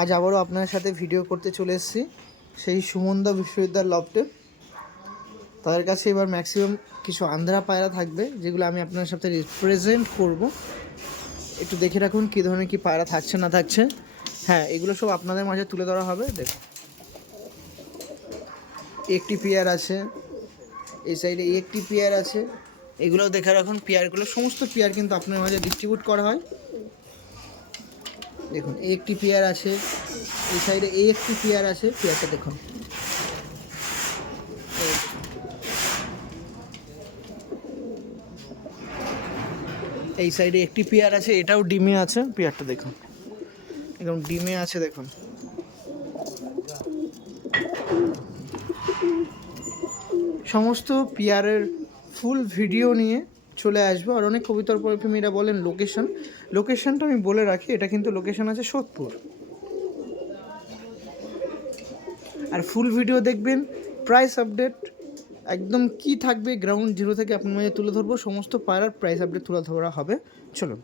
আজ আবারও আপনার সাথে ভিডিও করতে চলে এসেছি সেই সুমনদা বিশ্ববিদ্যালয় লফটে। তাদের কাছে এবার ম্যাক্সিমাম কিছু আন্ধ্রা পায়রা থাকবে, যেগুলো আমি আপনার সাথে রিপ্রেজেন্ট করব। একটু দেখে রাখুন কী ধরনের কী পায়রা থাকছে না থাকছে। হ্যাঁ, এগুলো সব আপনাদের মাঝে তুলে ধরা হবে। দেখুন, একটি পেয়ার আছে, এই সাইডে একটি পেয়ার আছে, এগুলোও দেখে রাখুন। পেয়ারগুলো সমস্ত পেয়ার কিন্তু আপনার মাঝে ডিস্ট্রিবিউট করা হয়। দেখুন, একটি পেয়ার আছে, এই সাইডে একটি পেয়ার আছে। পেয়ারটা দেখুন, এই সাইডে একটি পেয়ার আছে, এটাও ডিমে আছে। পেয়ারটা দেখুন, একদম ডিমে আছে। দেখুন, সমস্ত পেয়ারের ফুল ভিডিও নিয়ে চলে আসবো। আর অনেক কবিতার প্রেমীরা বলেন লোকেশনটা আমি বলে রাখি, এটা কিন্তু লোকেশন আছে সোদপুর। আর ফুল ভিডিও দেখবেন, প্রাইস আপডেট একদম কি থাকবে গ্রাউন্ড জিরো থেকে আপনার মাঝে তুলে ধরবো। সমস্ত পায়রার প্রাইস আপডেট তুলে ধরা হবে। চলুন।